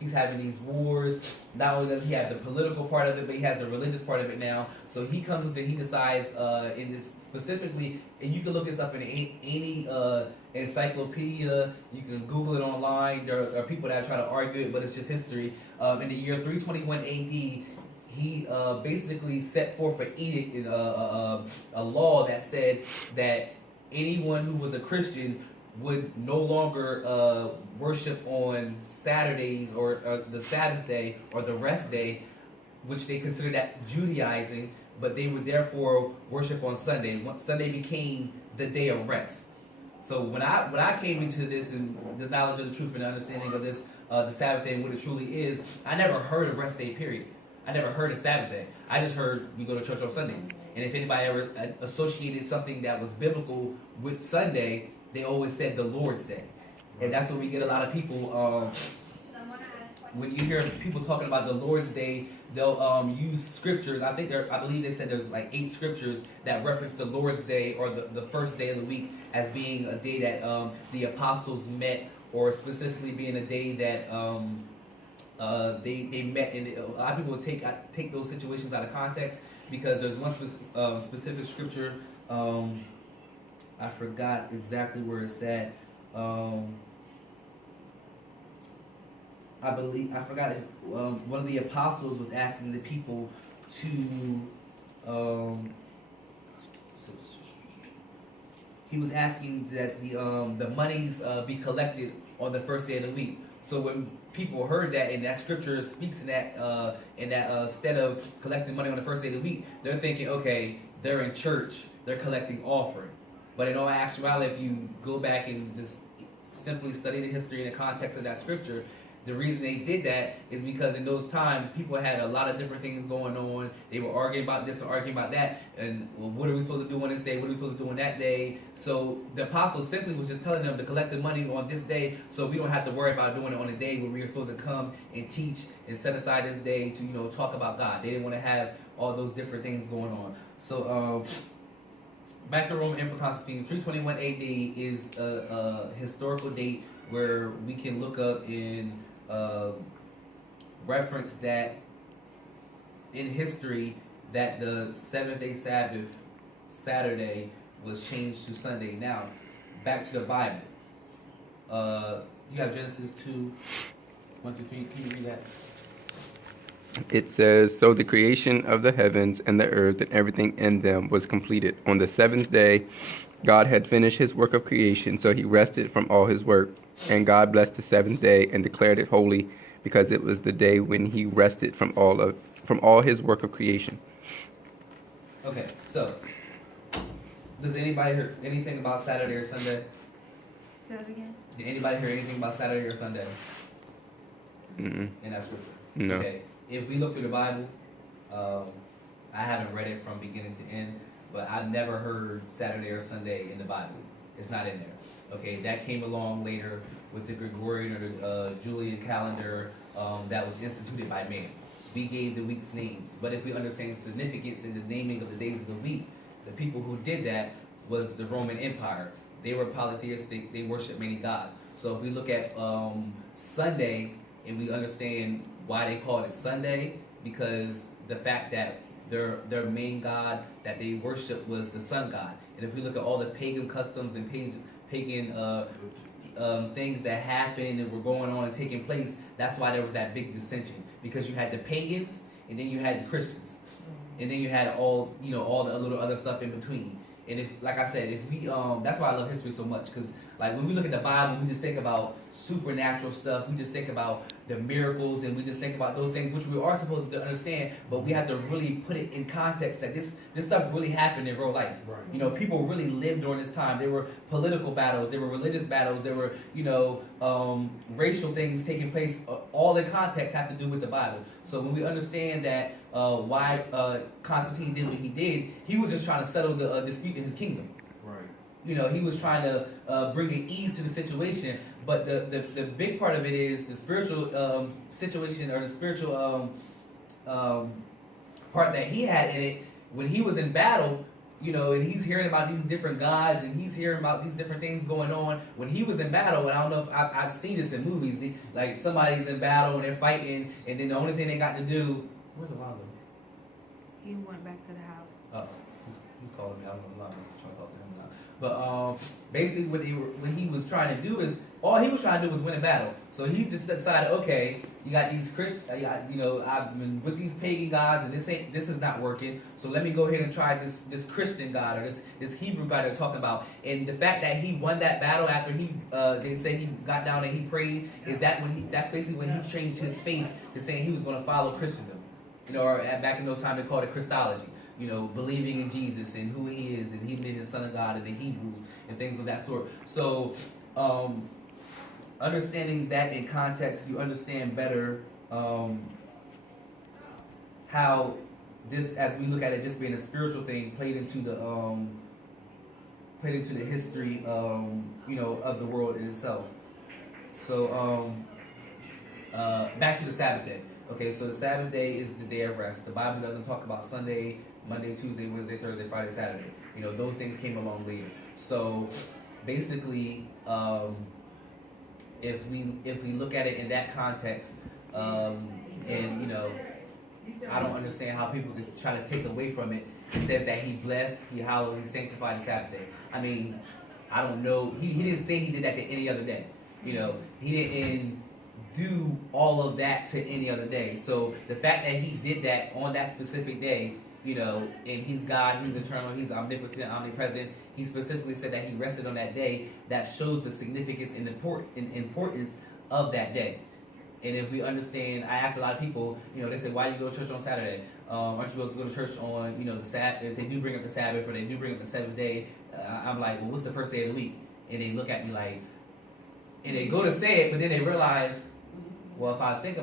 He's having these wars. Not only does he have the political part of it, but he has the religious part of it now. So he comes and he decides in this specifically, and you can look this up in any encyclopedia. You can Google it online. There are people that try to argue it, but it's just history. In the year 321 AD, he basically set forth an edict, in a law that said that anyone who was a Christian would no longer worship on Saturdays or the Sabbath day or the rest day, which they considered that Judaizing, but they would therefore worship on Sunday. Sunday became the day of rest. So when I came into this and the knowledge of the truth and the understanding of this, the Sabbath day and what it truly is, I never heard of rest day, period. I never heard of Sabbath day. I just heard we go to church on Sundays. And if anybody ever associated something that was biblical with Sunday, they always said the Lord's Day. And that's what we get a lot of people, when you hear people talking about the Lord's Day, they'll use scriptures. I believe they said there's like 8 scriptures that reference the Lord's Day or the first day of the week as being a day that the apostles met, or specifically being a day that they met. And a lot of people will take those situations out of context, because there's one specific scripture. I forgot exactly where it's at. I forgot it. One of the apostles was asking the people to. He was asking that the monies be collected on the first day of the week. So when people heard that, and that scripture speaks in that instead of collecting money on the first day of the week, they're thinking, okay, they're in church, they're collecting offering. But in all actuality, if you go back and just simply study the history and the context of that scripture, the reason they did that is because in those times, people had a lot of different things going on. They were arguing about this and arguing about that. And, well, what are we supposed to do on this day? What are we supposed to do on that day? So the apostle simply was just telling them to collect the money on this day, so we don't have to worry about doing it on a day where we are supposed to come and teach and set aside this day to, talk about God. They didn't want to have all those different things going on. So, back to Roman Emperor Constantine, 321 AD is a historical date where we can look up in reference that in history that the 7th-day Sabbath, Saturday, was changed to Sunday. Now, back to the Bible. You have Genesis 2, 1 through 3. Can you read that? It says, "So the creation of the heavens and the earth and everything in them was completed. On the 7th day, God had finished his work of creation, so he rested from all his work. And God blessed the 7th day and declared it holy, because it was the day when he rested from all his work of creation." Okay, so does anybody hear anything about Saturday or Sunday? Say that again. Did anybody hear anything about Saturday or Sunday? Mm-mm. In that scripture? No. Okay. If we look through the Bible, I haven't read it from beginning to end, but I've never heard Saturday or Sunday in the Bible. It's not in there. Okay, that came along later with the Gregorian or the Julian calendar that was instituted by man. We gave the weeks names, but if we understand significance in the naming of the days of the week, the people who did that was the Roman Empire. They were polytheistic. They worshiped many gods. So if we look at Sunday and we understand why they called it Sunday, because the fact that their main god that they worshiped was the sun god. And if we look at all the pagan customs and pagan things that happened and were going on and taking place, that's why there was that big dissension. Because you had the pagans, and then you had the Christians, and then you had all the little other stuff in between. And if, like I said, if we that's why I love history so much, because like when we look at the Bible, we just think about supernatural stuff. We just think about the miracles, and we just think about those things which we are supposed to understand. But we have to really put it in context that this stuff really happened in real life. Right. People really lived during this time. There were political battles, there were religious battles, there were racial things taking place. All in context have to do with the Bible. So when we understand that why Constantine did what he did, he was just trying to settle the dispute in his kingdom. Right. He was trying to bring an ease to the situation, but the big part of it is the spiritual situation, or the spiritual part that he had in it. When he was in battle, you know, and he's hearing about these different gods, and he's hearing about these different things going on. When he was in battle, and I don't know if I've seen this in movies, like somebody's in battle and they're fighting, and then the only thing they got to do, where's Alonzo? He went back to the house. Oh, he's calling me. I don't know if I'm trying to talk to him now. But basically, what he was trying to do is, all he was trying to do was win a battle. So he's just decided, okay, you got these you know, I've been with these pagan gods, and this is not working. So let me go ahead and try this Christian god, or this Hebrew god they're talking about. And the fact that he won that battle after they say he got down and he prayed, that's basically when he changed his faith to saying he was going to follow Christendom. You know, or back in those times they called it Christology. You know, believing in Jesus and who he is, and he being the Son of God, and the Hebrews and things of that sort. So, understanding that in context, you understand better how this, as we look at it, just being a spiritual thing, played into the history, you know, of the world in itself. So, back to the Sabbath day. Okay, so the Sabbath day is the day of rest. The Bible doesn't talk about Sunday, Monday, Tuesday, Wednesday, Thursday, Friday, Saturday. You know, those things came along later. So basically, if we look at it in that context, and you know, I don't understand how people could try to take away from it. It says that he blessed, he hallowed, he sanctified the Sabbath day. I mean, I don't know. He didn't say he did that to any other day. You know, he didn't do all of that to any other day. So the fact that he did that on that specific day, you know, and he's God, he's eternal, he's omnipotent, omnipresent. He specifically said that he rested on that day. That shows the significance and importance of that day. And if we understand, I ask a lot of people, you know, they say, why do you go to church on Saturday? Aren't you supposed to go to church on, you know, the Sabbath? If they do bring up the Sabbath, or they do bring up the seventh day, I'm like, well, what's the first day of the week? And they look at me like, and they go to say it, but then they realize, well, if I think about